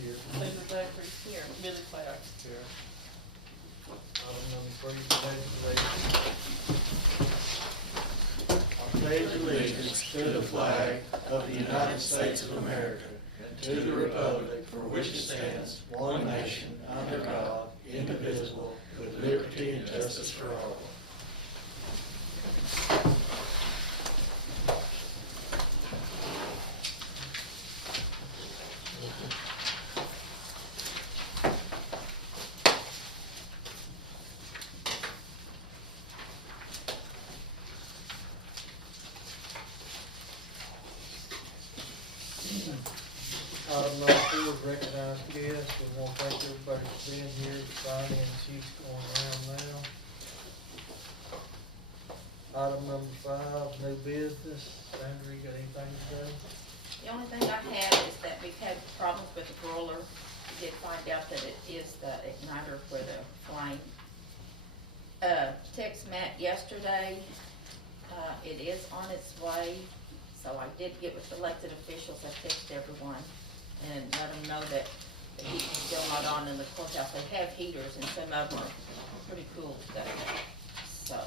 Here. Susan Zachary, here. Billy Clare. Here. Item number 3, pledge allegiance. I pledge allegiance to the flag of the United States of America and to the republic for which it stands, one nation, under God, indivisible, with liberty and justice for all. Item number 4 is recognized guests. We want to thank everybody for being here. The sign-in sheet's going around now. Item number 5, new business. Sandra, you got anything to say? The only thing I have is that we've had problems with the broiler. We did find out that it is the igniter for the flame. Text Matt yesterday, it is on its way. So I did get with elected officials, I texted everyone and let them know that the heat is still not on in the courthouse. They have heaters and some of them are pretty cool today, so.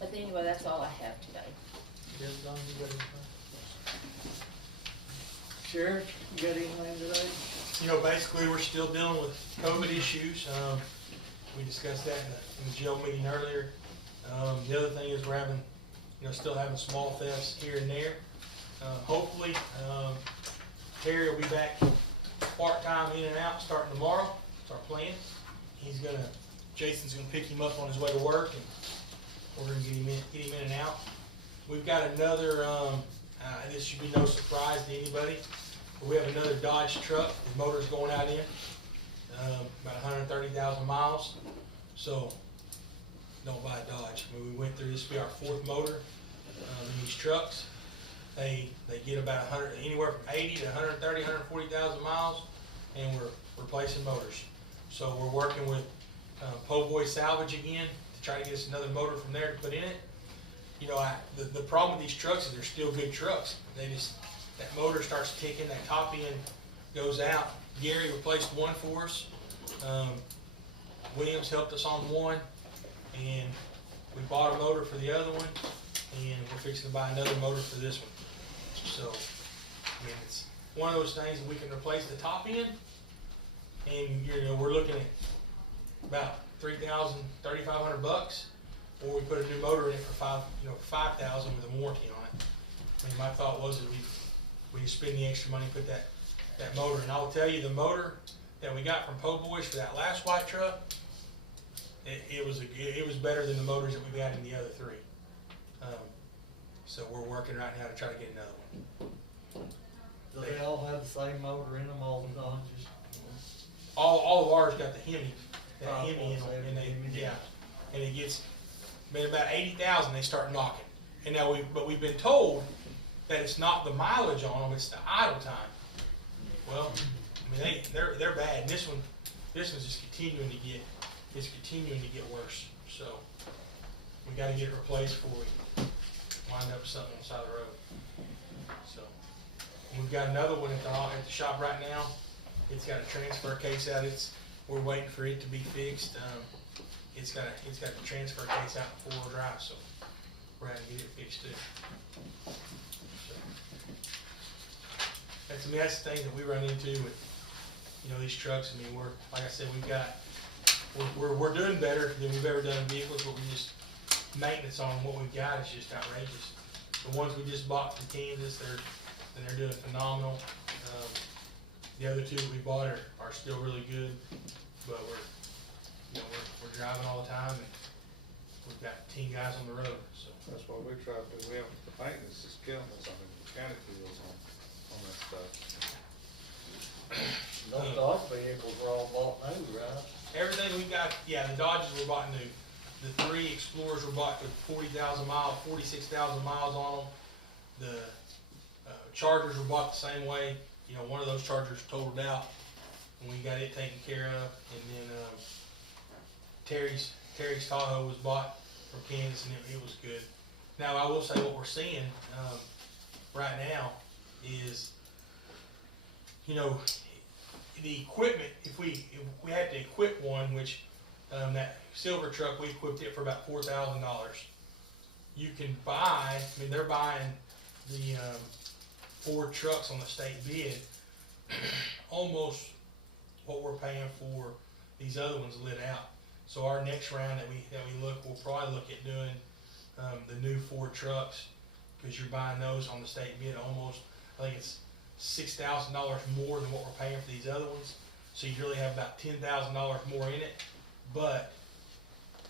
But anyway, that's all I have today. Yes, Don, you got anything? Sheriff, you got anything today? You know, basically, we're still dealing with COVID issues. We discussed that in the jail meeting earlier. The other thing is we're having, still having small thefts here and there. Hopefully, Terry will be back part-time in and out starting tomorrow. It's our plan. Jason's gonna pick him up on his way to work, and we're gonna get him in and out. We've got another, this should be no surprise to anybody, but we have another Dodge truck. The motor's going out in, about 130,000 miles. So, don't buy a Dodge. I mean, we went through, this will be our 4th motor in these trucks. They get about anywhere from 80 to 130, 140,000 miles, and we're replacing motors. So we're working with Po' Boy Salvage again to try to get us another motor from there to put in it. The problem with these trucks is they're still good trucks. That motor starts ticking, that top end goes out. Gary replaced one for us. Williams helped us on one, and we bought a motor for the other one, and we're fixing to buy another motor for this one. So, it's one of those things that we can replace the top end, and we're looking at about $3,000, $3,500 bucks, or we put a new motor in it for $5,000 with a warranty on it. I mean, my thought was that we just spend the extra money and put that motor. And I'll tell you, the motor that we got from Po' Boys for that last white truck, it was better than the motors that we've had in the other 3. So we're working right now to try to get another one. Do they all have the same motor in them, all the Dodges? All of ours got the Hemi in them, and it gets about 80,000. They start knocking, and now we've been told that it's not the mileage on them; it's the idle time. Well, I mean they're bad. And this one's just continuing to get worse. So we got to get it replaced before we wind up with something on the side of the road. So we've got another one at the shop right now. It's got a transfer case out. We're waiting for it to be fixed. It's got the transfer case out in 4-wheel drive, so we're having to get it fixed too. So that's the thing that we run into with these trucks. I mean, like I said, we're doing better than we've ever done in vehicles, but maintenance on what we've got is just outrageous. The ones we just bought from Kansas, they're doing phenomenal. The other 2 that we bought are still really good, but we're driving all the time, and we've got 10 guys on the road. So that's what we try to do. We have the maintenance is killing us. I mean, mechanic deals on that stuff. Those Dodge vehicles were all bought new, right? Everything we got, the Dodges were bought new. The 3 Explorers were bought with 40,000 miles, 46,000 miles on them. The Chargers were bought the same way. One of those Chargers totaled out, and we got it taken care of. And then Terry's Tahoe was bought from Kansas, and it was good. Now, I will say what we're seeing right now is, you know, the equipment, if we had to equip one, which, that silver truck, we equipped it for about $4,000. You can buy, I mean, they're buying the, 4 trucks on the state bid, almost what we're paying for these other ones lit out. So our next round that we look, we'll probably look at doing, the new 4 trucks, cause you're buying those on the state bid almost, I think it's $6,000 more than what we're paying for these other ones. So you really have about $10,000 more in it, but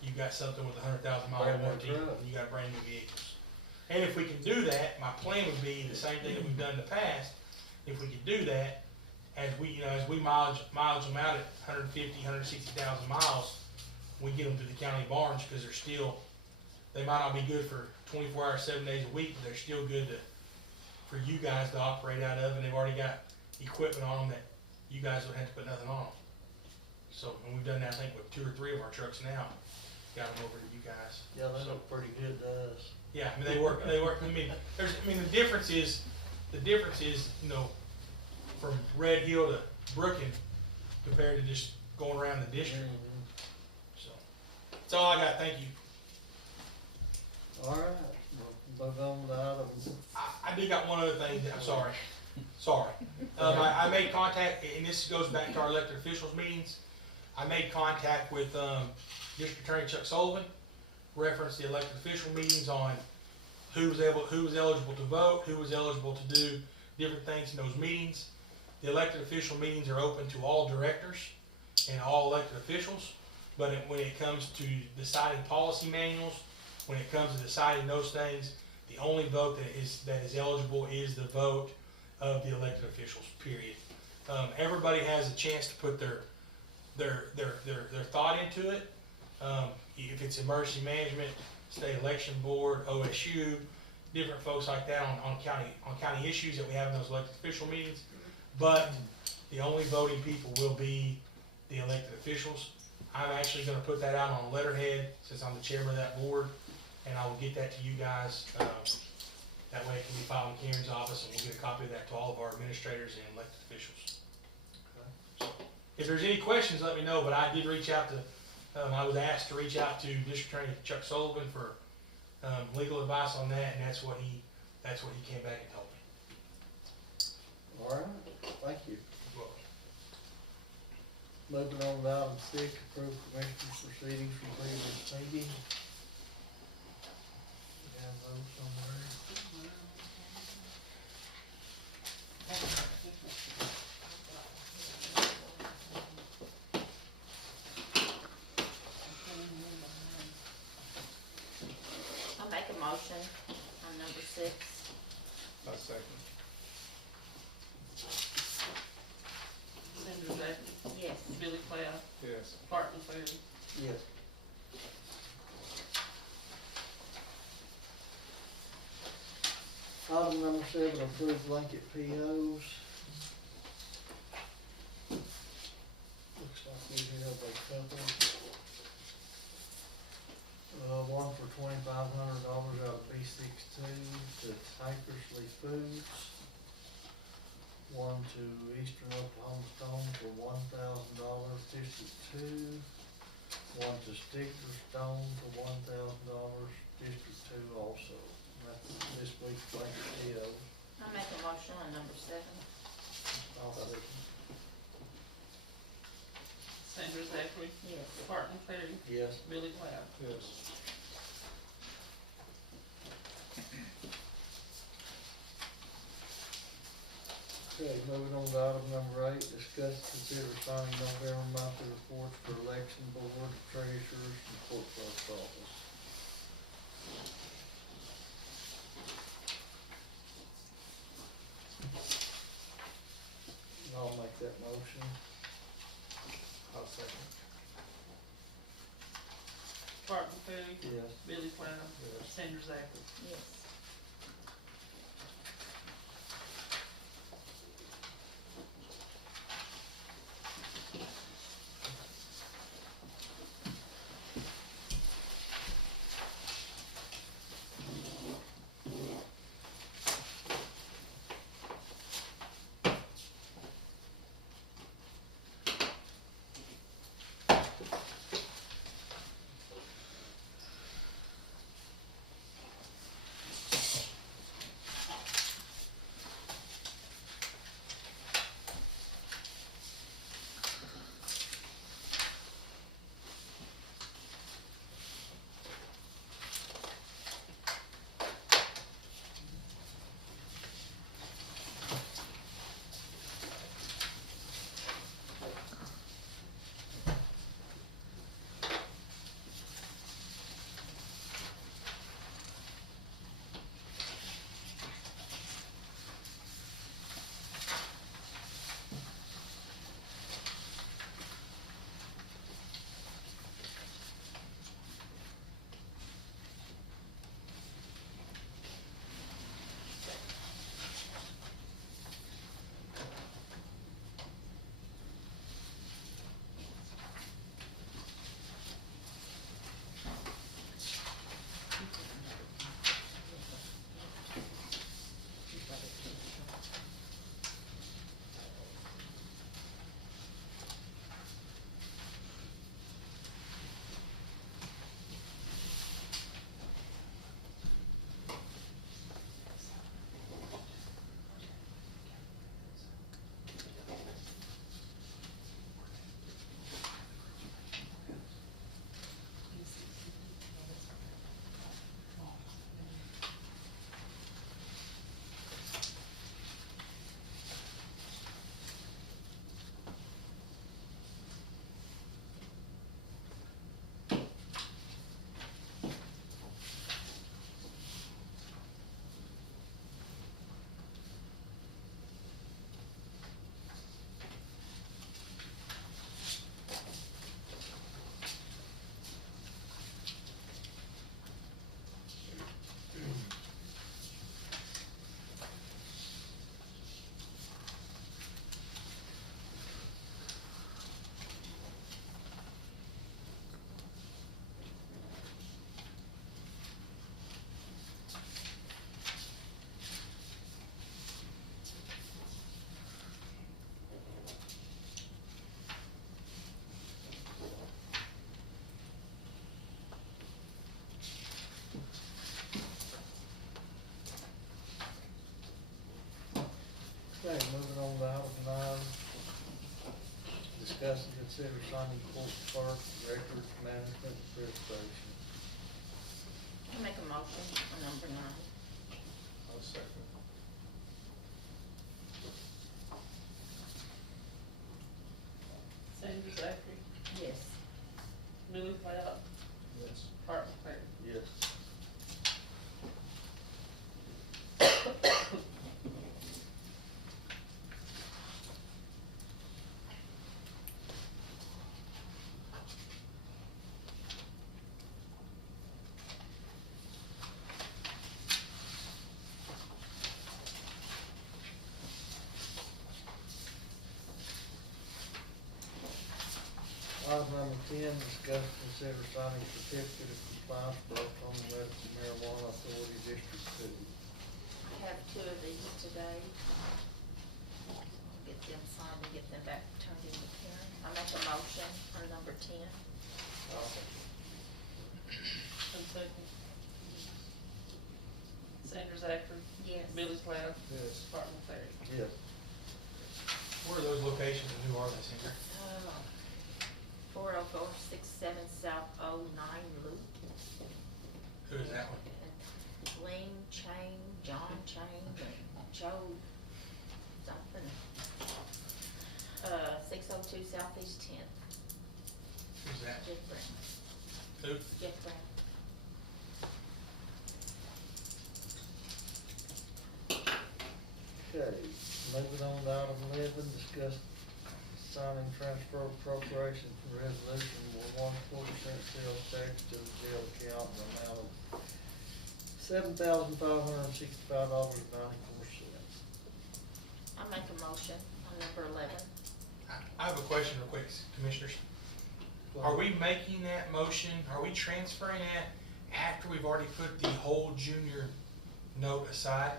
you got something with 100,000 mile Brand new warranty, truck. and you got brand new vehicles. And if we can do that, my plan would be the same thing that we've done in the past. If we could do that, as we mileage them out at 150, 160,000 miles, we get them to the county barns, because they might not be good for 24 hours, 7 days a week, but they're still good for you guys to operate out of, and they've already got equipment on them that you guys don't have to put nothing on them. So, and we've done that, I think, with 2 or 3 of our trucks now, got them over to you guys. Yeah, they look pretty good to us. Yeah, I mean, they work, I mean, the difference is, you know, from Red Hill to Brooklyn compared to just going around the district, so. That's all I got, thank you. All right, we'll move on to item. I do got one other thing, I'm sorry. I made contact, and this goes back to our elected officials meetings. I made contact with, District Attorney Chuck Sullivan, referenced the elected official meetings on who was eligible to vote, who was eligible to do different things in those meetings. The elected official meetings are open to all directors and all elected officials, but when it comes to deciding policy manuals, when it comes to deciding those things, the only vote that is eligible is the vote of the elected officials, period. Everybody has a chance to put their thought into it. If it's emergency management, state election board, OSU, different folks like that on county issues that we have in those elected official meetings. But the only voting people will be the elected officials. I'm actually gonna put that out on letterhead, since I'm the chairman of that board, and I will get that to you guys. That way it can be filed in Karen's office, and we'll get a copy of that to all of our administrators and elected officials. So, if there's any questions, let me know, but I did reach out to, I was asked to reach out to District Attorney Chuck Sullivan for, legal advice on that, and that's what he came back and told me. All right, thank you. Well, Moving on to item 6, approve commissioners proceedings from previous meeting. You have those somewhere? I'll make a motion on number 6. I second. Sandra Zach, Yes. Billy Cloud, Yes. Barton Ferry. Yes. Item number 7, approve blanket POs. Looks like we have a couple. One for $2,500 out of B62 to Tankersley Foods. One to Eastern Oklahoma Stone for $1,000, 52. One to Stigler Stone for $1,000, District 2 also. That's this week's blanket PO. I'll make a motion on number 7. I'll second. Sandra Zachary, Yes. Barton Ferry, Yes. Billy Cloud. Yes. Okay, moving on to item number 8, discuss, consider signing November monthly reports for election board, treasurers, and court clerk's office. I'll make that motion. I'll second. Barton Ferry, Yes. Billy Cloud, Yes. Sandra Zachary. Yes. Okay, moving on to item 9. Discuss and consider signing court clerk, records management preservation. I make a motion on number 9. I'll second. Sandra Zachary, Yes. Billy Cloud, Yes. Art McLeary. Yes. Item number 10, discuss and consider signing certificate of compliance for Oklahoma Medical Marijuana Authority District 2. I have 2 of these today. I'll get them signed and get them back turned in to Karen. I make a motion on number 10. And second. Sandra Zachary, Yes. Billy Cloud, Yes. Art McLeary. Yes. Where are those locations and who are they, Sandra? 40467 South 09 Loop. Who is that one? And Ling Chang, John Chang, and Joe something. 602 Southeast 10th. Who's that? Jeff Brown. Who? Jeff Brown. Okay, moving on to item 11, discuss signing transfer appropriation for resolution with 1% sales tax to the jail account in the amount of $7,565.94. I make a motion on number 11. I have a question real quick, Commissioners. Are we making that motion, are we transferring that after we've already put the whole junior note aside?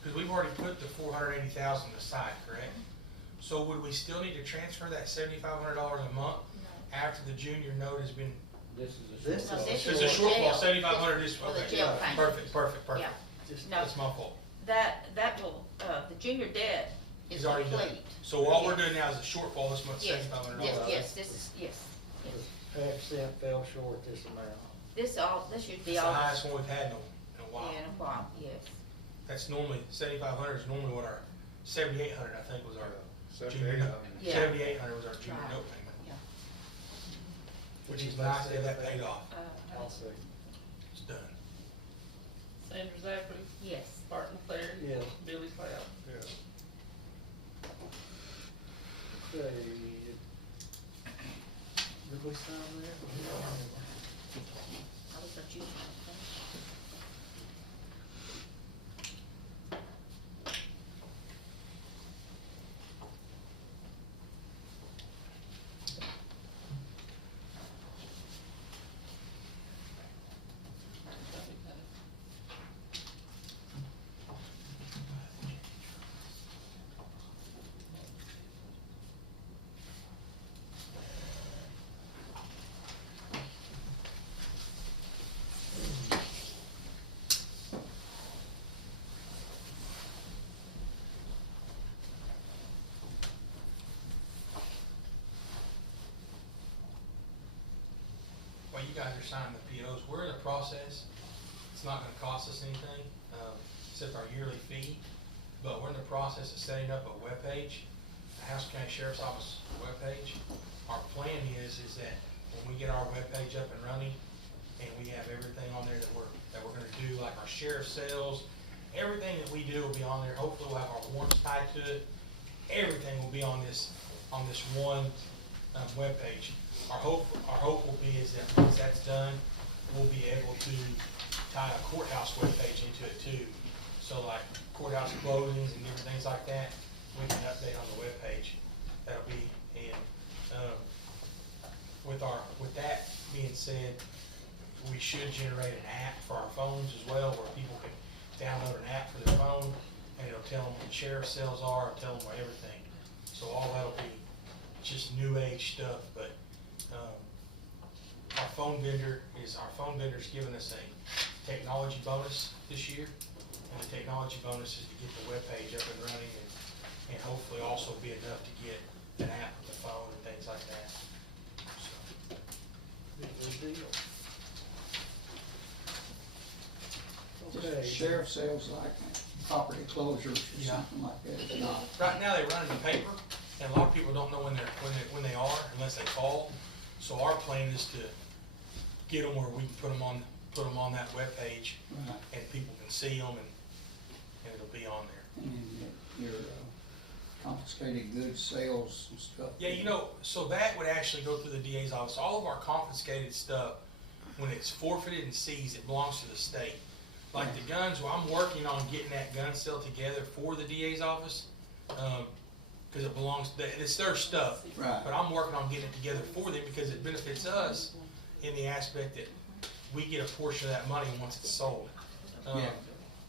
Because we've already put the $480,000 aside, correct? So would we still need to transfer that $7,500 a month No. after the junior note has been? This No, is this It's is a for shortfall, jail. 7,500 is, For the okay. jail payment. Perfect. Yeah. just, No. That's my fault. That will, the junior debt is It's already done. complete. So all we're doing now is a shortfall this month, Yes, $7,500. yes, this is, yes. half cent fell short this amount. This should be It's the all. highest one we've had in a while. In a while, yes. That's normally, 7,500 is normally what our, 7,800 I think was our junior 7,800. note. Yeah. 7,800 was our junior Right. note payment, Yeah. which is nice to have that paid off. I'll say. It's done. Sandra Zachary, Yes. Art McLeary. Yes. Billy Cloud. Yes. Okay. Did we sign that? I was not using it. While you guys are signing the POs, we're in the process, it's not gonna cost us anything, except our yearly fee, but we're in the process of setting up a webpage, the Haskell County Sheriff's Office webpage. Our plan is that when we get our webpage up and running, and we have everything on there that we're gonna do, like our sheriff sales, everything that we do will be on there. Hopefully we'll have our warrants tied to it. Everything will be on this one webpage. Our hope will be is that once that's done, we'll be able to tie a courthouse webpage into it too. So like courthouse closings and different things like that, we can update on the webpage. That'll be, and with that being said, we should generate an app for our phones as well, where people can download an app for their phone, and it'll tell them what sheriff sales are, it'll tell them what everything. So all that'll be just new age stuff, but our phone vendor's giving us a technology bonus this year, and the technology bonus is to get the webpage up and running and also be enough to get an app on the phone and things like that. So, Good deal. Just Okay. sheriff sales like property closures or Yeah. something like that, it's not. right now, they run in the paper, and a lot of people don't know when they are unless they call. So our plan is to get them where we can put them on that webpage, Right. and people can see them, and it'll be on there. And your confiscated goods sales and stuff. Yeah, you know, so that would actually go through the DA's office. All of our confiscated stuff, when it's forfeited and seized, it belongs to the state. Like the guns, well, I'm working on getting that gun sale together for the DA's office, cause it belongs, it's their stuff. Right. But I'm working on getting it together for them because it benefits us in the aspect that we get a portion of that money once it's sold. Yeah.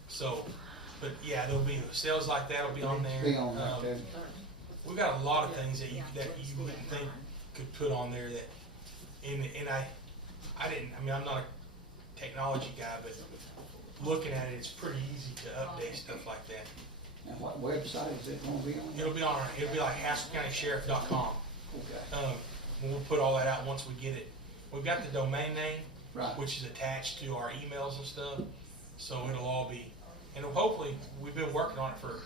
So, but yeah, there'll be sales like that'll be on there. Be on that too. We've got a lot of things that you wouldn't think could put on there that, and I didn't, I mean, I'm not a technology guy, but looking at it, it's pretty easy to update stuff like that. And what website is it gonna be on? It'll be like HaskellCountySheriff.com. Okay. We'll put all that out once we get it. We've got the domain name, Right. which is attached to our emails and stuff, so it'll all be, and hopefully, we've been working on it for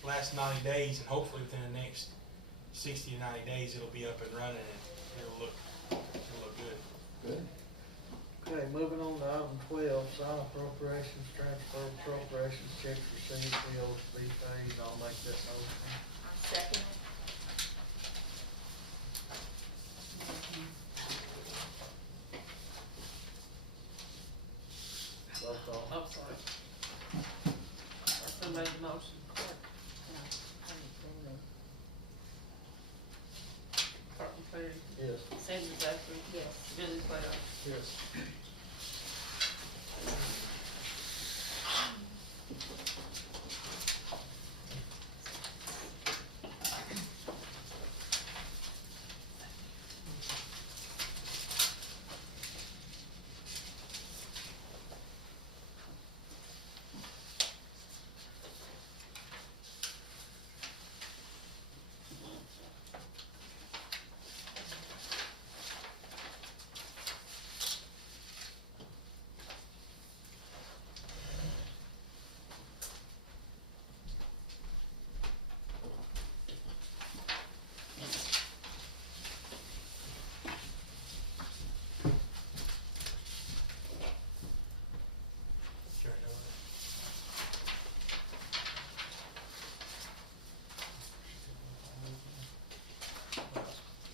the last 90 days, and hopefully within the next 60 to 90 days, it'll be up and running, and it'll look good. Good. Okay, moving on to item 12, sign appropriations, transfer appropriations, checks received, bills to be paid. I'll make that motion. Second. Roll call. I'm sorry. I made the motion. Carlton Perry, Yes. Sandra Zachary, Yes. Billy Clay. Yes. Sure, no,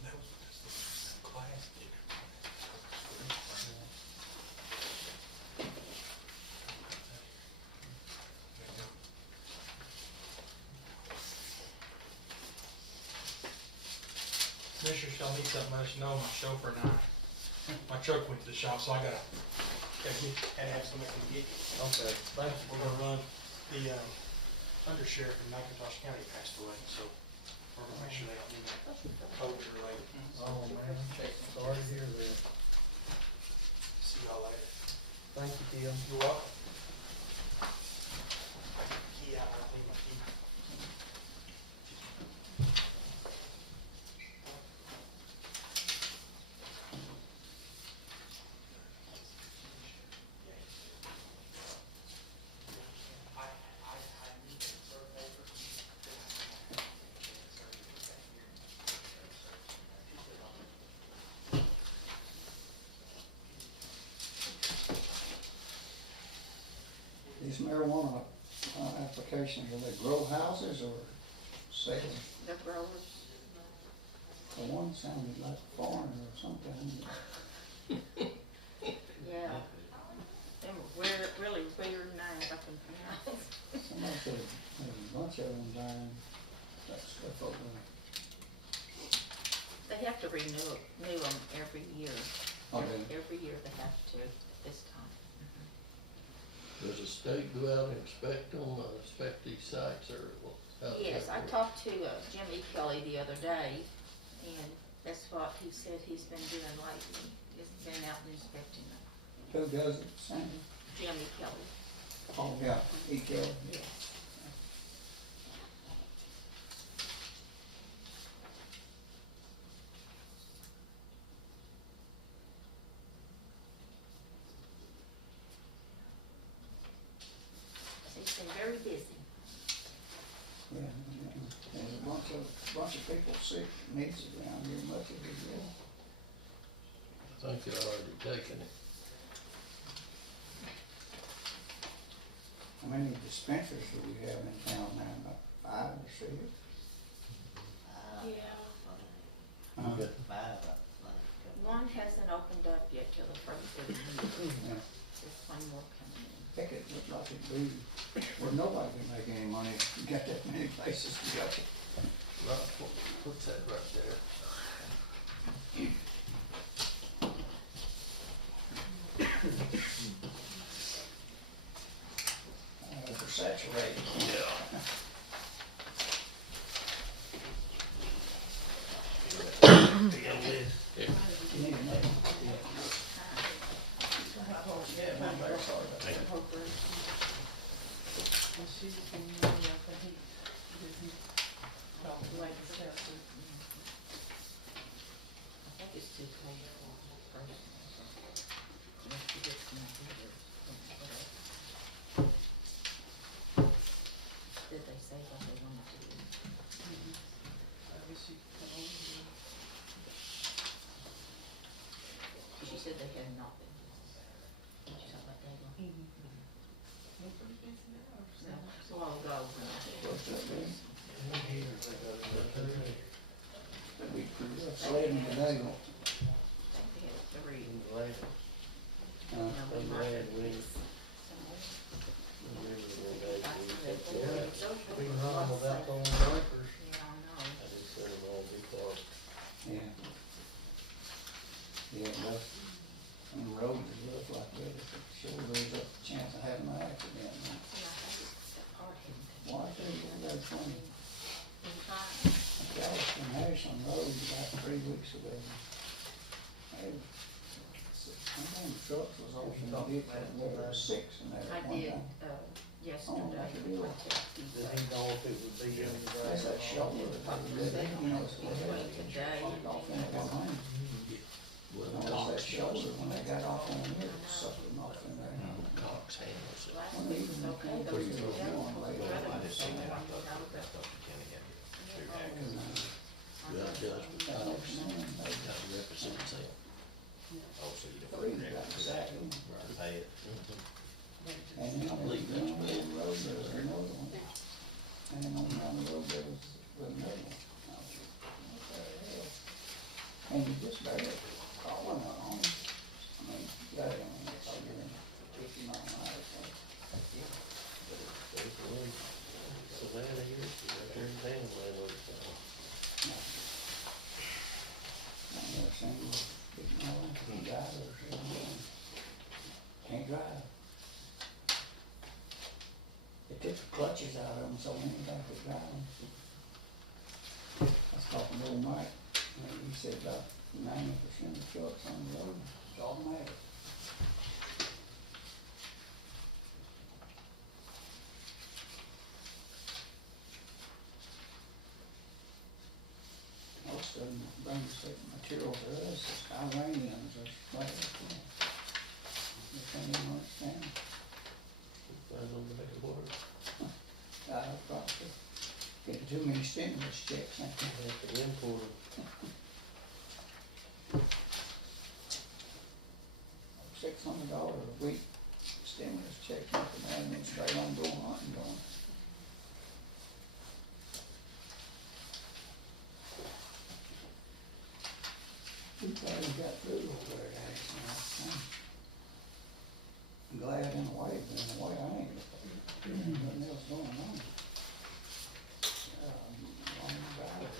that was just the class did. Commissioners, y'all need something, let us know. My chauffeur and my truck went to the shop, so I gotta had to have somebody come get it. Okay, thank you. We're gonna run, the undersheriff in McIntosh County passed away, so we're gonna make sure they don't need that COVID related. Oh, man, sorry to hear that. See y'all later. Thank you, Tim. You're welcome. I got the key out, I think my key. These marijuana applications, are they grow houses or sales? The growers. The one sounded like a foreigner or something. Yeah. Them were weird, really weird names I can pronounce. Somebody said there's a bunch of them dying. That stuff over there. They have to renew them every year. Oh, they- Every year they have to at this time. Does the state go out and inspect them, inspect these sites, or what? how does Yes, that I work? talked to Jimmy Kelly the other day, and that's what he said he's been doing lately. He's been out and inspecting them. Who does it, Sandy? Jimmy Kelly, Oh, yeah, he killed. yes. a bunch of people sick, needs it around here, much of it, yeah. I think they're already taking it. How many dispensaries do we have in town now, about 5 or 6? You One hasn't opened up yet till the first of the year. Yeah. There's one more coming in. Heck, it looked like it'd be, well, nobody can make any money if you got that many places to go. Right, what's that right there? They're saturated. Yeah. You need a name. Yeah, I'm very sorry about that. I think it's too cold for one person. Unless you get some ideas from whatever. Did they say what they wanted to do? She said they had not been. Did you talk about that one? No, it's a while ago. What's that mean? That'd be pretty rough sledding today. They had 3. Uh, Now, we might be We can run without the breakers. Yeah, I know. I just said it all be quiet. Yeah. Yeah, it does. On the road, it looks like that, it sure there's a chance of having an accident. Yeah, I think it's the hard hitting. Why, I tell you, that's funny. Fine. I was from Harrison Road about 3 weeks ago. Hey, how many trucks was off in the ditch, there were 6 in there I at one did, time. yesterday. that's a deal. I checked these Did he days. know if it would be in the That's that shoulder, that you know, it's Between today and off in that one. Well, That was that shoulder, when they got off on it, it sucked them off in there. Cox handles it. last When week they was even okay, came those through two the days one was later, better I than just some seen of it. them that I was at. Well, just That Cox, next morning, they got to represent himself. three got sacked. Pay it. And then on the road, there was another one. And then on down the road, there was another one. I was like, what the hell? And you just barely crawling on. I mean, you got it on, it's like you're in 50 mile an hour, so. Savannah here, right there in Danville, I've never seen you getting on, can't drive or something. Can't drive. They took the clutches out of them, so anybody could drive them. I was talking to old Mike, and he said about 90% of trucks on the road is automatic. Most of them bring certain material to us, it's Iranians or whatever. They can't even understand. Find them to make it work. Probably. Getting too many stimulus checks, ain't they? Have to import them. $600 a week stimulus check, nothing, and then straight on going hunting going. We finally got through over there, actually. I'm glad in a way, but in a way I ain't. Nothing else going on. Long drive.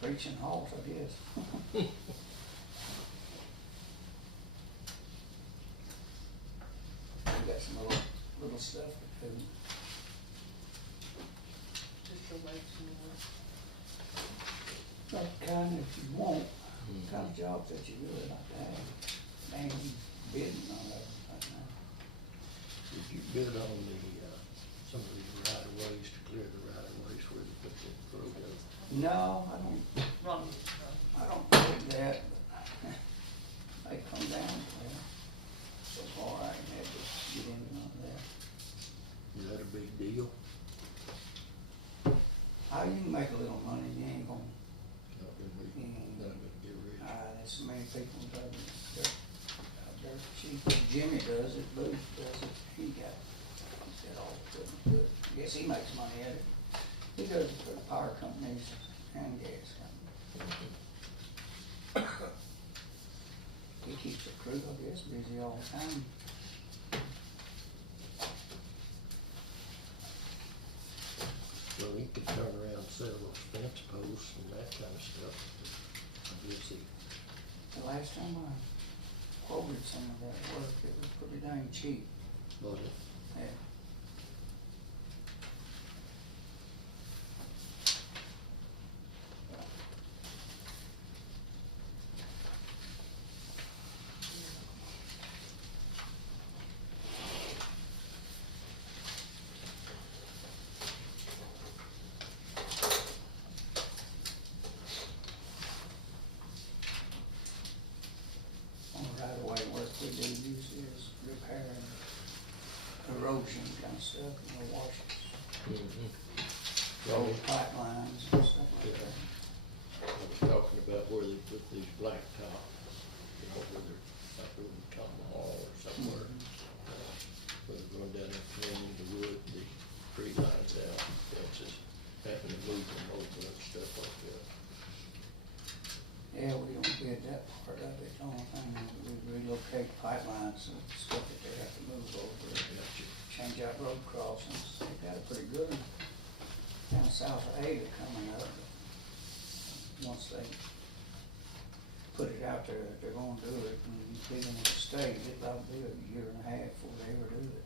screeching horse, I guess. We got some little stuff to do. Just a way to, That kind, if you want, kind of jobs that you really like to have, and bidding on those right now. Did you bid on the, some of these right of ways to clear the right of ways where they put the road up? No, wrong. I don't believe that, but they come down, well, so far I ain't had to get into none of that. Is that a big deal? How you can make a little money, you ain't gonna, Not gonna be, not gonna get rich. there's so many people that dirt cheap. Jimmy does it, Booth does it, he's got all the equipment to do it. I guess he makes money at it. He does it for the power companies and gas companies. He keeps the crew, I guess, busy all the time. Well, he could turn around and sell those fence posts and that kind of stuff. I guess he, The last time I quoted some of that work, it was pretty dang cheap. was it? Yeah. On the right of way work we do usually is repairing erosion kind of stuff, washes, Mm-hmm. old pipelines and stuff like that. I was talking about where they put these blacktop, you know, where they're, like over in Common Hall or somewhere. Where they're going down there cleaning the wood, the tree lines out, fences, having to move them over and stuff like that. Yeah, we don't bid that part of it, the only thing, we relocate pipelines and stuff that they have to move over, Gotcha. change out road crossings, they got it pretty good down south of Ada coming up. Once they put it out there that they're gonna do it, and bid in the state, it'll probably be a year and a half before they ever do it.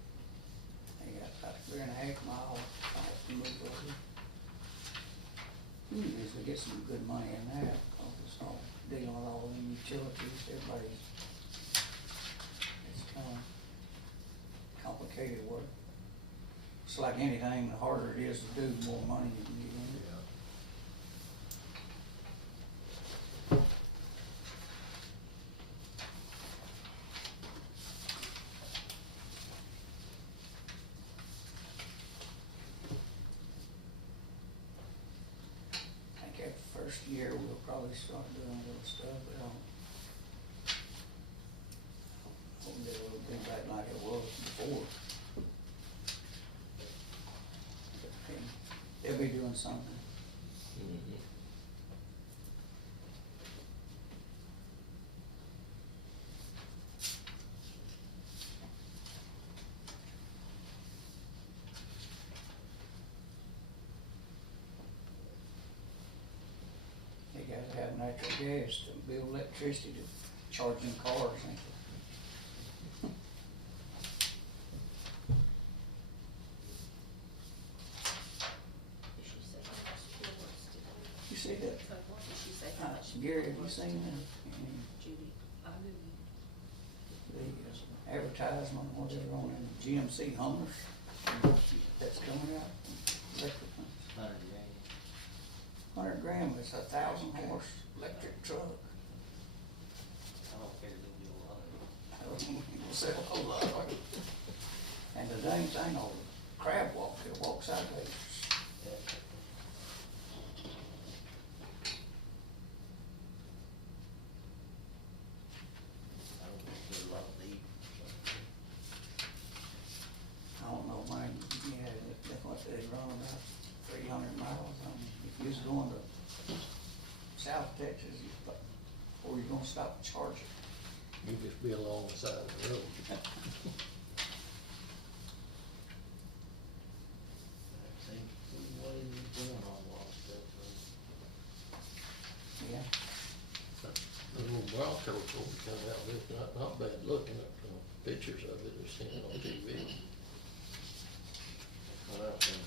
They got about 3.5 mile pipe to move over. You usually get some good money in that, because it's all dealing with all the utilities, everybody's, it's kind of complicated work. It's like anything, the harder it is to do, the more money you can get in it. Yeah. I think after the first year, we'll probably start doing a little stuff, but I don't, hope that it'll be back like it was before. Okay, they'll be doing something. Mm-hmm. They gotta have natural gas to build electricity to charge them cars, ain't they? Did she say how much fuel was today? You see that? Did she say how much? Gary, have you seen that? Judy, I didn't. The advertisement, whatever, on the GMC Hummers, that's coming out, electric ones. 100 grand, it's 1,000 horse electric truck. I don't care if they do a lot of it. I don't think it'll sell a whole lot of it. And the dang thing, on crab walk, it walks sideways. I don't think there's a lot of need. I don't know, man, yeah, that's what they run about 300 miles. If you was going to South Texas, or you're gonna stop and charge it. You just be along the side of the road. I think what are you doing on a lot of stuff, Haskell told me come out, it's not bad looking at pictures of it, I've seen it on TV. Well, that's been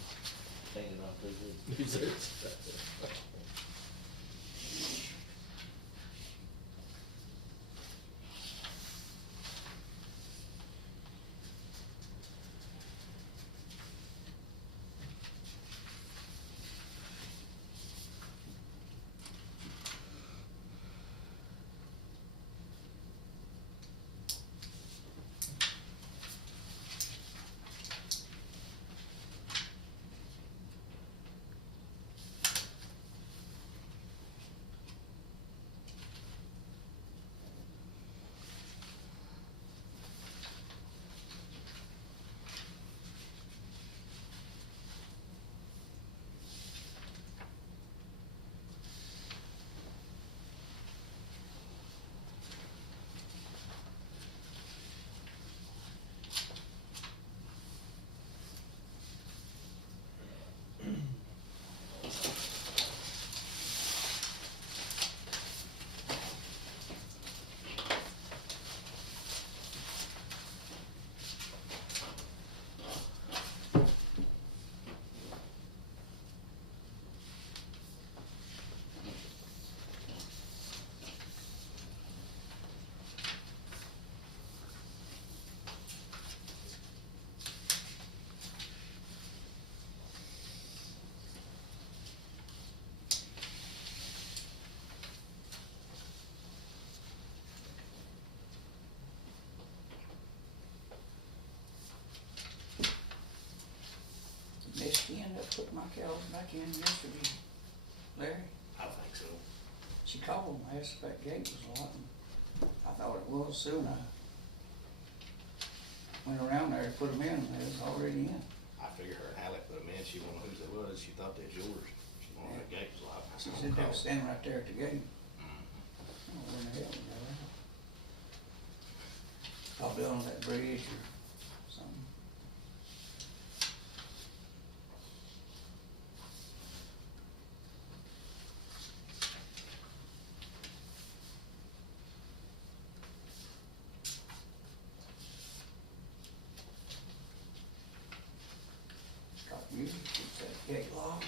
painted on TV. He says, Misty ended up putting my cows back in yesterday, Larry. I think so. She called and asked if that gate was locked. I thought it was, soon I went around there to put them in, and they was already in. I figured her and Halleck put them in, she didn't know whose it was, she thought they was yours. She wanted the gate was locked. I She said, said they "Oh, was standing right there at the gate. mm." Oh, where in the hell they were? Probably on that bridge or something. Got music, keeps that gate locked.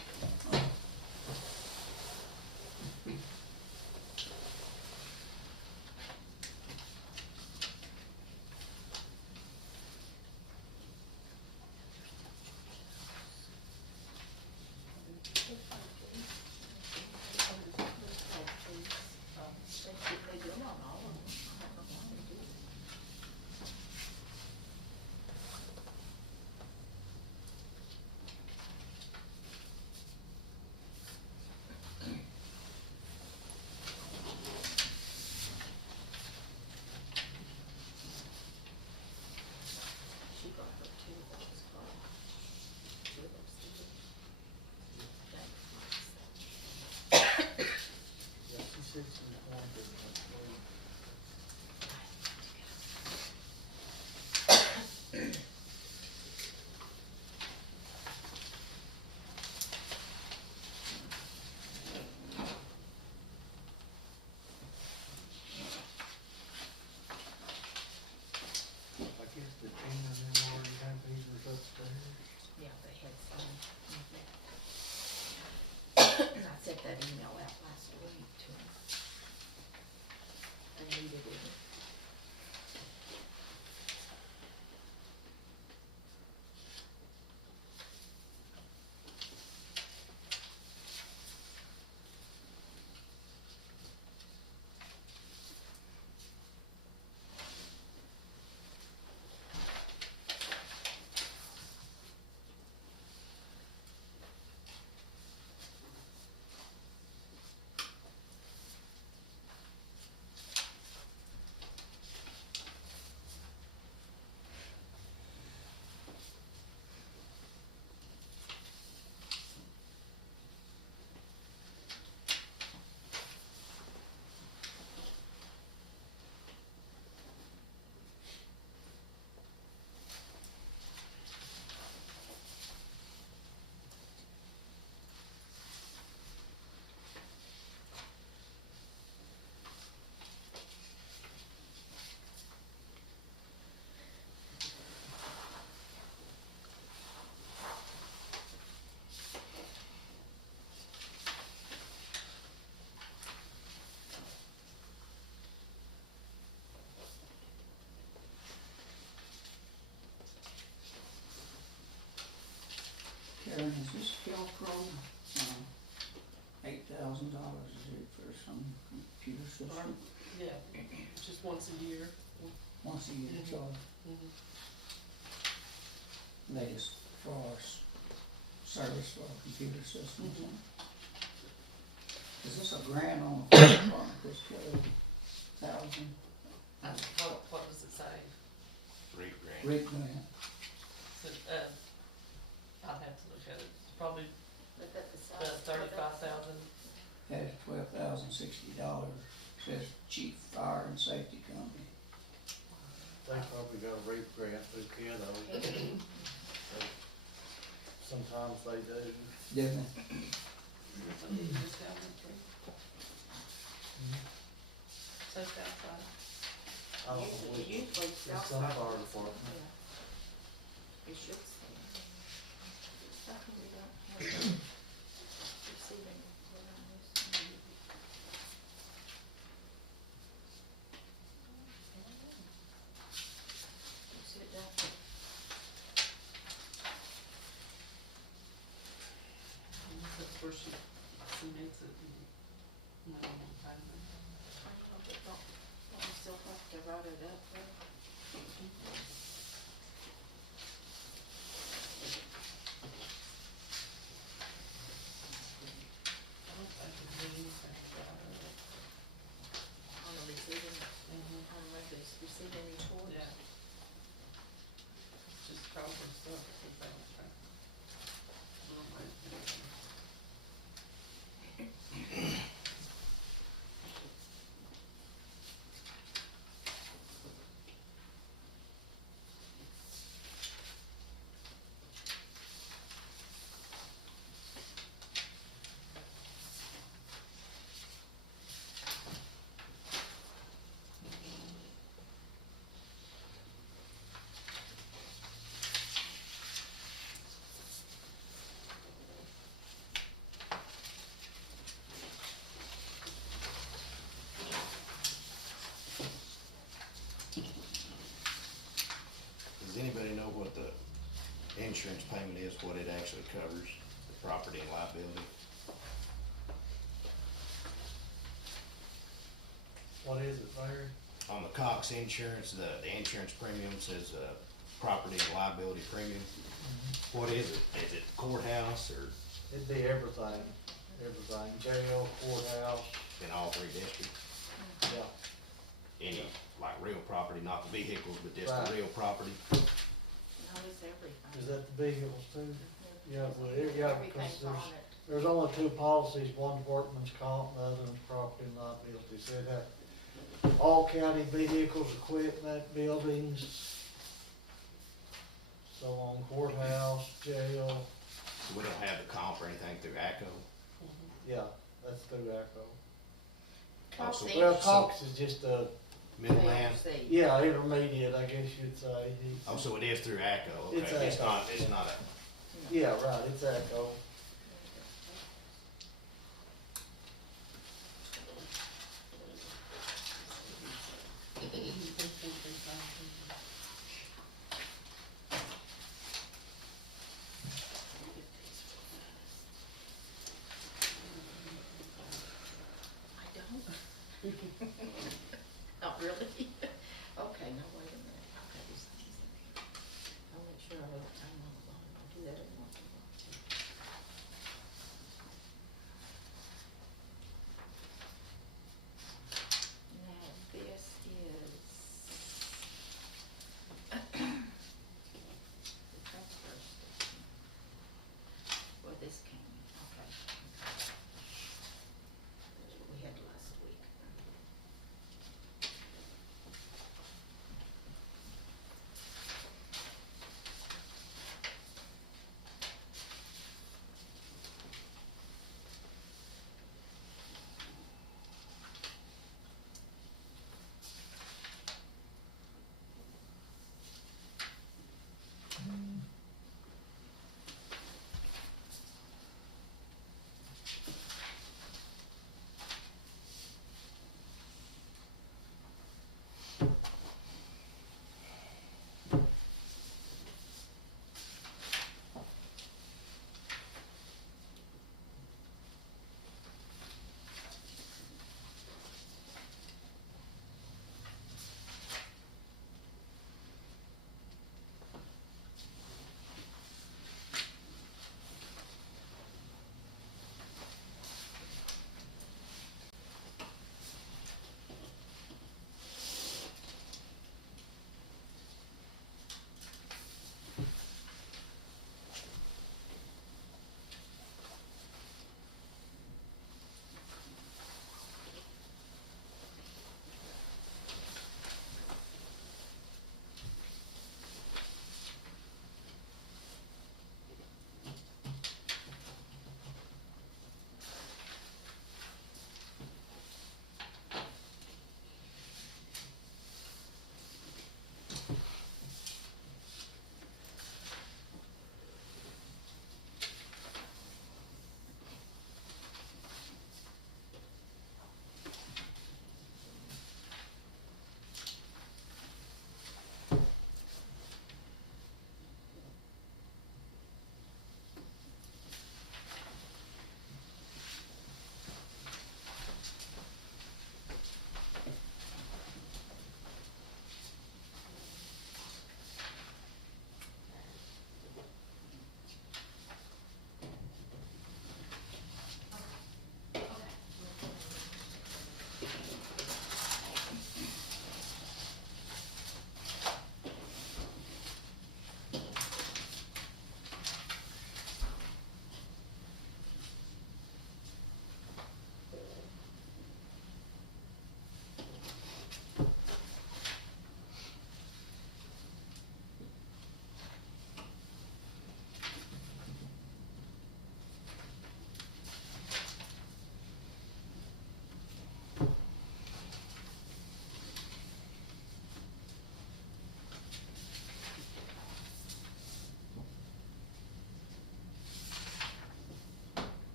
They do on all of them. I don't know why they do. $12,000, is it, for some computer system? Yeah, just once a year. Once a year, so Mhm. latest for our service for our computer systems. Mhm. Is this a grant on the fire department, this 12,000? What does it say? Rick Grant. Rick grant, So, I'd have to look at it, it's probably Look at the size. 35,000. has $12,060, says Chief Fire and Safety Company. They probably got a rape grant through Kiddo. Sometimes they do. Didn't it? Something just down the street. So outside. I don't know Usually, which, usually in south some side. fire department. Yeah. It should say. How come we don't have receiving what I missed? See it down. That's where she makes it. No, I don't we still have to write it up there? On the receiving, on the receiving report? Yeah. It's just cover stuff, it's that was right. Does anybody know what the insurance payment is, what it actually covers, the property and liability? What is it, Larry? On the Cox insurance, the insurance premium says, property and liability premium. What is it? Is it courthouse or It'd be everything, jail, courthouse, in all three districts? yeah. Any, like real property, not the vehicles, but just Right. the real property? No, it's everything. Is that the vehicles too? Yeah, well, yeah, 'cause Everything's on it. there's only two policies, one's workman's comp, the other one's property and liability. So it'd have all county vehicles, equipment, buildings, so on, courthouse, jail, We don't have the comp or anything through ACO? yeah, that's through ACO. Cox so- Well, insurance. Cox is just a, Middleman? Receive. yeah, intermediate, I guess you'd say. Oh, so it is through ACO, okay, It's it's ACO. not, it's not a, Yeah, right, it's ACO. I don't. Not really? Okay, now wait a minute. I've got these things in here. I'll make sure I have time on the line. I'll do that every once in a while.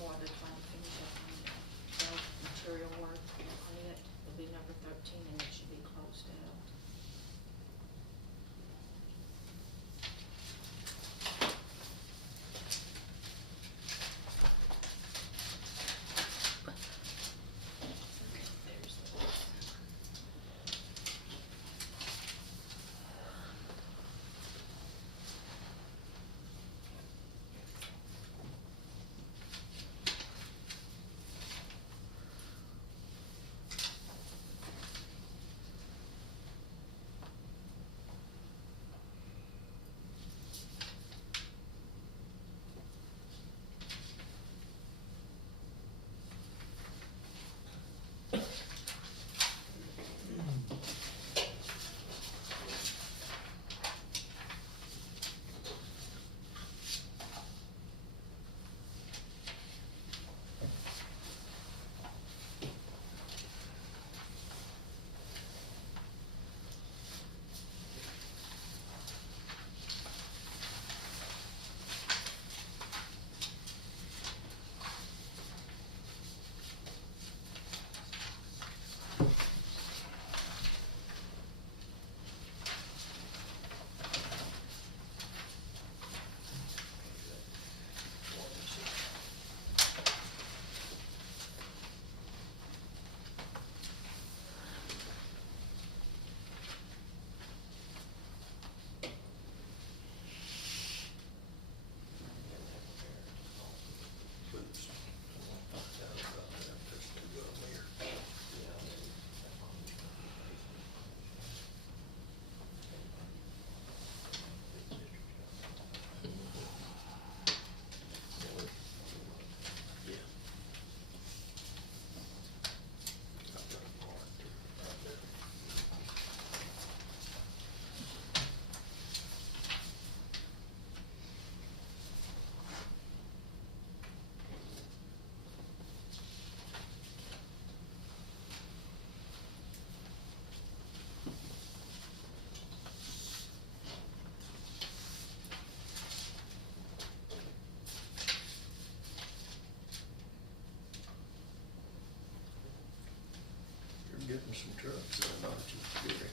more they're trying to finish up on the material work on it. It'll be number 13 and it should be closed out. There's the list. You're getting some trucks in, aren't you, Gary?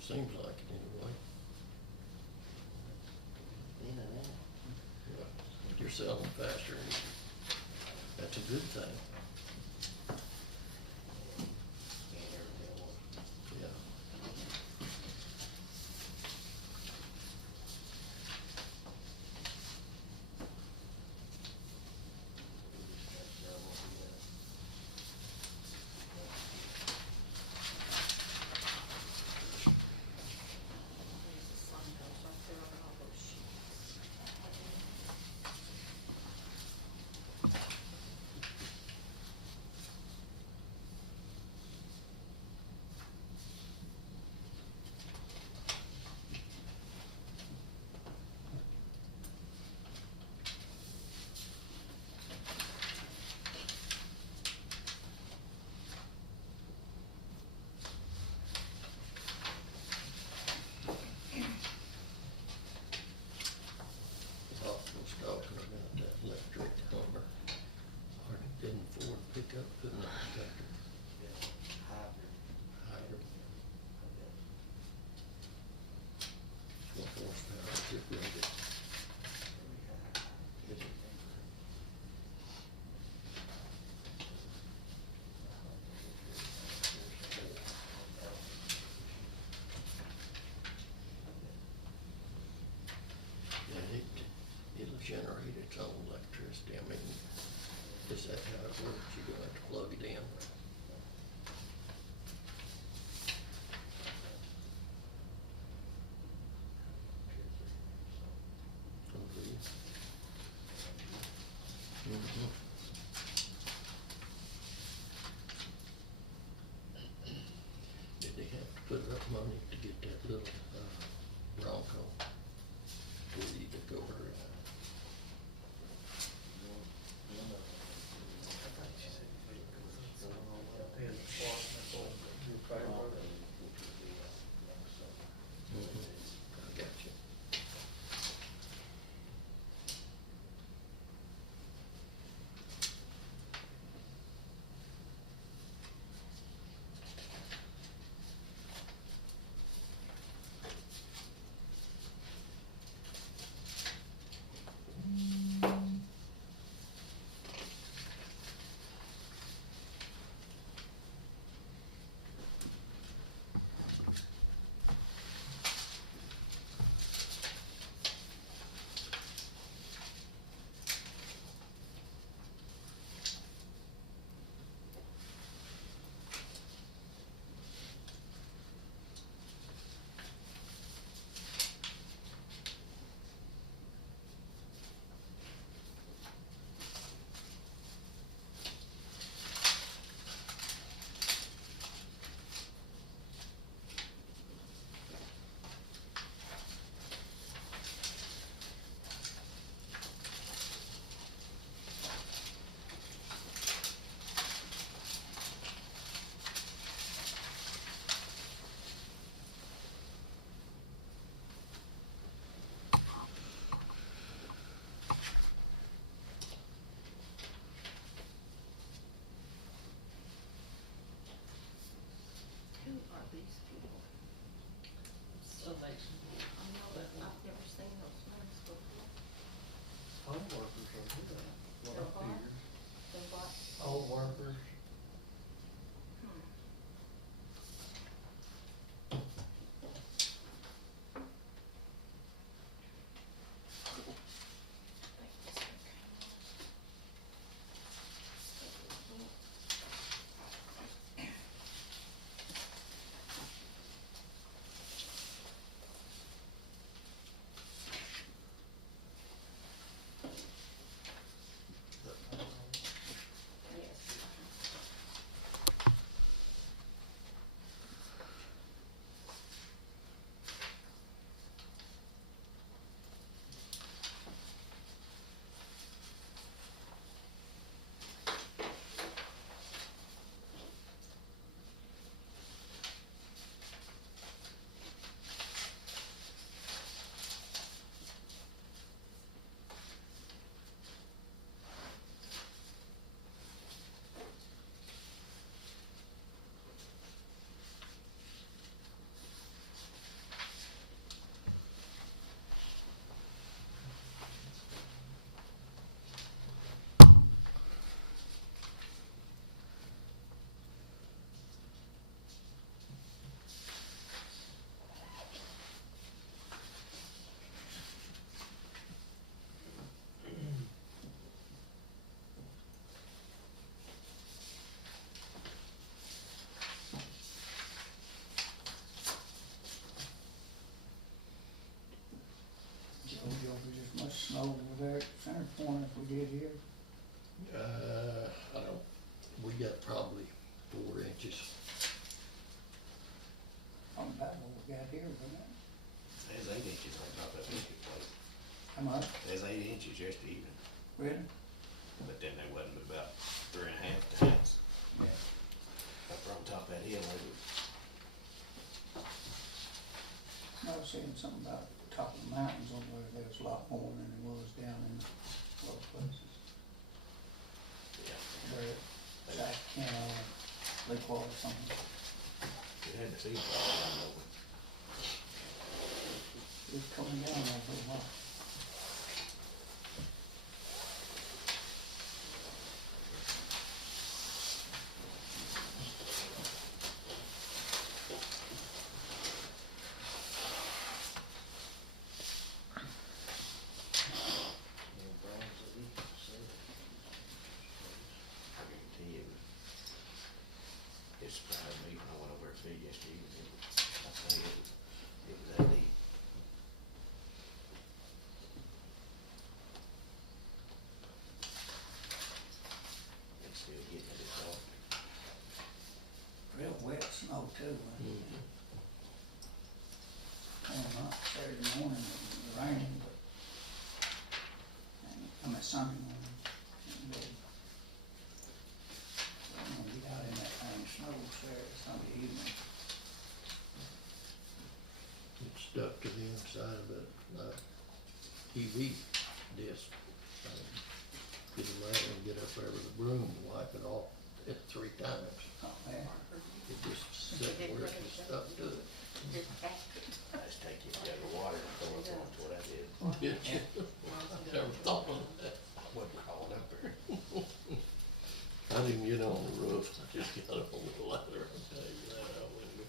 Seems like it anyway. Yeah, you're selling faster, and that's a good thing. Yeah. There's the sun goes right there over all those sheets. Bob was talking about that electric Hummer, or didn't Ford pick up putting on electric hybrid? What horsepower is it rated? Is it? Yeah, it'll generate its own electricity. I mean, is that how it works? You don't have to plug it in? Okay. Mhm. Did they have to put up money to get that little, Bronco? Where you could go over it? home workers are doing, what They're I what? figured. The what? Home workers, Hmm. Yes. Joe, y'all get as much snow over there at Center Point as we did here. I don't, we got probably 4 inches. On about what we got here, wasn't it? There's 8 inches on top of that biscuit plate. How much? There's 8 inches yesterday evening, Really? but then there wasn't but about 3.5 times. Yeah. Up on top of that hill, they were, I was saying something about the top of the mountains over there was a lot more than it was down in those places. yeah, Where, South Carolina, Lake Water, something. it had the seed problem over. It was coming down there for a while. I guarantee you, it surprised me when I went over to see yesterday evening, I tell you, it was that deep. It's still getting it, it's all. Real wet snow too. Mhm. Not Saturday morning, it was raining, but, I mean, Sunday morning, it was. I'm gonna get out in that thing, snow Saturday, Sunday evening. It's stuck to the inside of the, TV disc. Get around and get up there with a broom and wipe it off 3 times. Oh, man. It just sat where it was stuck to it. I just take it out of the water and throw it on, that's what I did. Did you? Never thought of that. I wasn't crawling up there. I didn't get on the roof, I just got up on the ladder, I'll tell you that, I wouldn't.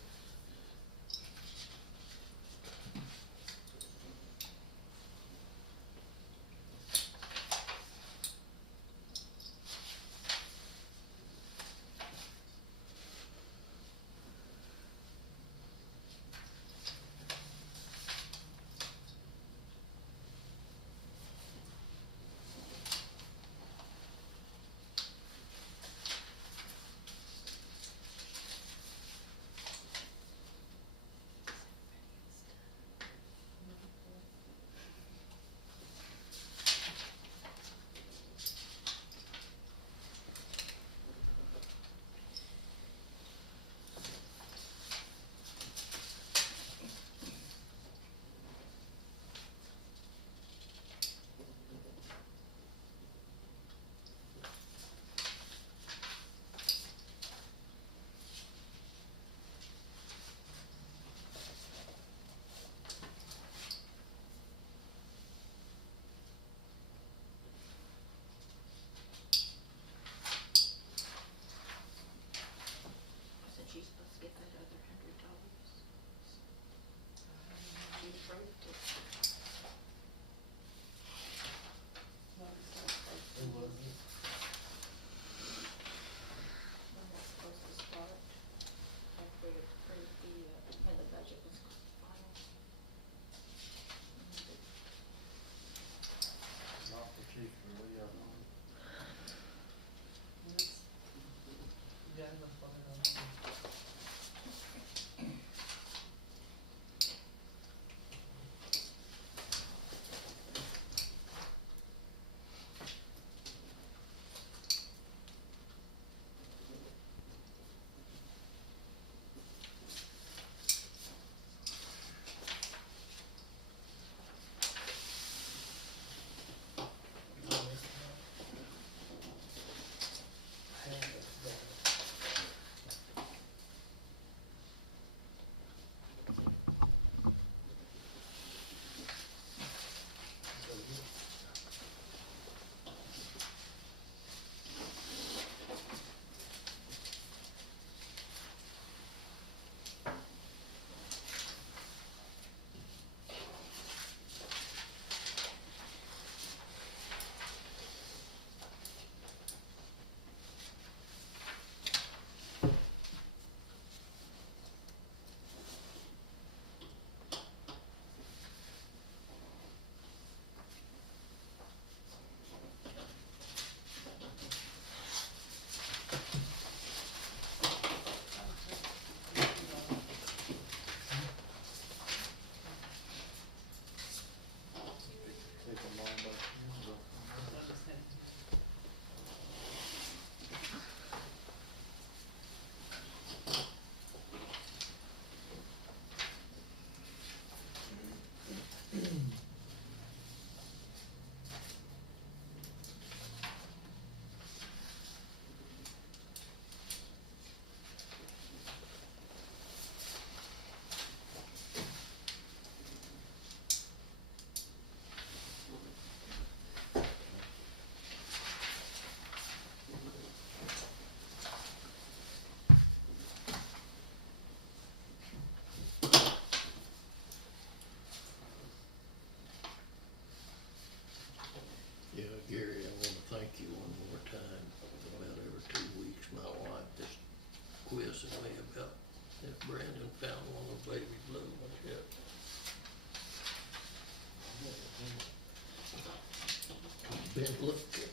been looking,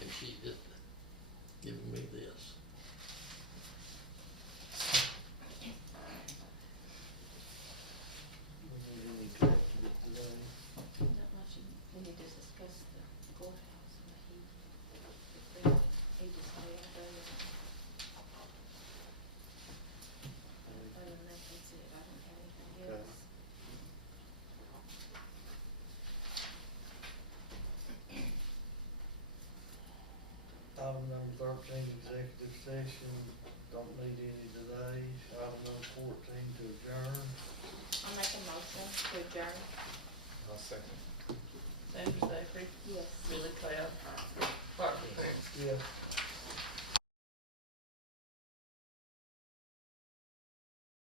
and she just giving me this. Not much, we need to discuss the courthouse and the heat. He just stay all day. Other than that, that's it, I don't have anything Okay. else. Item number 13, executive session, don't need any today. Item number 14, to adjourn. I'll make a motion to adjourn. I'll second. Sandra Safety, Yes. Billy Cloud, Parker Hicks. Yes.